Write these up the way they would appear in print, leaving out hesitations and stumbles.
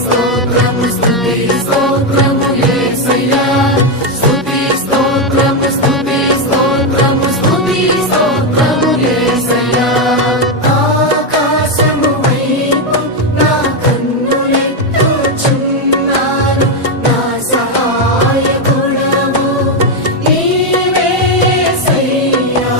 స్తోత్రము స్తుతి స్తోత్రము యేసయ్యా స్తుతి స్తోత్రము స్తుతి స్తోత్రము స్తుతి స్తోత్రము యేసయ్యా ఆకాశము వైపు నా కన్నులెత్తుచున్నాను నా సహాయకుడవు నీవే యేసయ్యా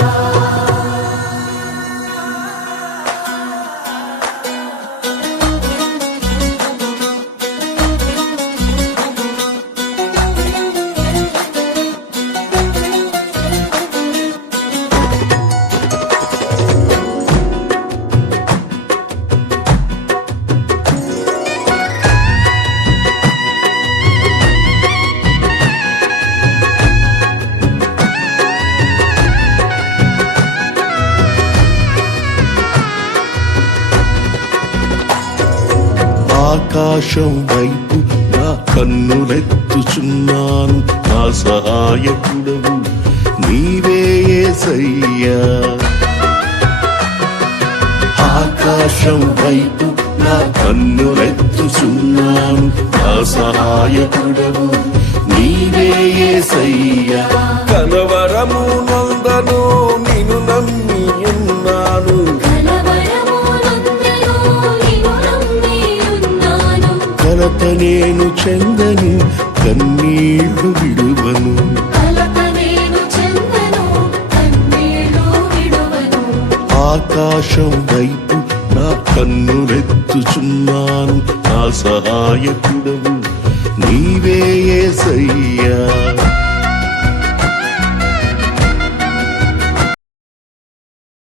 ఆకాశం వైపు నా కన్నులెత్తుచున్నాను నా సహాయకుడవు నీవే యేసయ్యా ఆకాశం వైపు నా కన్నులెత్తుచున్నాను నా సహాయకుడవు నీవే యేసయ్యా కలవరము నందను నిన్ను నమ్మి ఉన్నాను కలత నేను చెందని కన్నీళ్లు విడువను ఆకాశం వైపు నా కన్నులెత్తుచున్నాను నా సహాయకుడవు నీవే యేసయ్యా